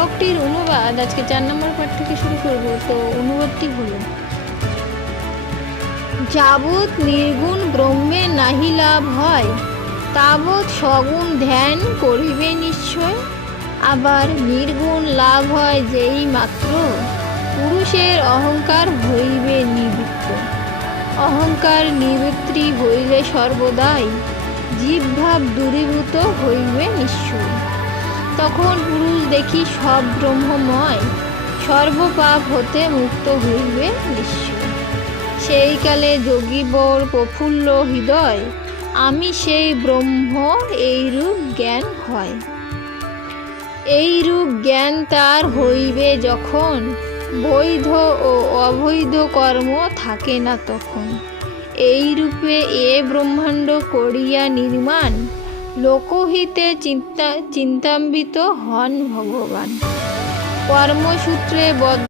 শ্লোকটির অনুবাদ আজকে 4 নম্বর পাঠ থেকে শুরু করব। তো অনুবাদটি হলো, যাবৎ নির্গুণ ব্রহ্মে নাহি লাভ হয়, তাবৎ সগুণ ধ্যান করিবে নিশ্চয়। আবার নির্গুণ লাভ হয় যেই মাত্র, পুরুষের অহংকার হইবে নিবৃত্ত। অহংকার নিবৃত্তি হইলে সর্বদাই জীবভাব দূরীভূত হইবে নিশ্চয়। তখন পুরুষ দেখি সব ব্রহ্মময়, সর্বপাপ হতে মুক্ত হইবে নিশ্চয়। সেই কালে যোগীবর প্রফুল্ল হৃদয়, আমি সেই ব্রহ্ম এইরূপ জ্ঞান হয়। এইরূপ জ্ঞান তার হইবে যখন, বৈধ ও অবৈধ কর্ম থাকে না তখন। এই রূপে এ ব্রহ্মাণ্ড করিয়া নির্মাণ, লোকহিতে চিন্তান্বিত হন ভগবান। কর্মসূত্রে বদ্ধ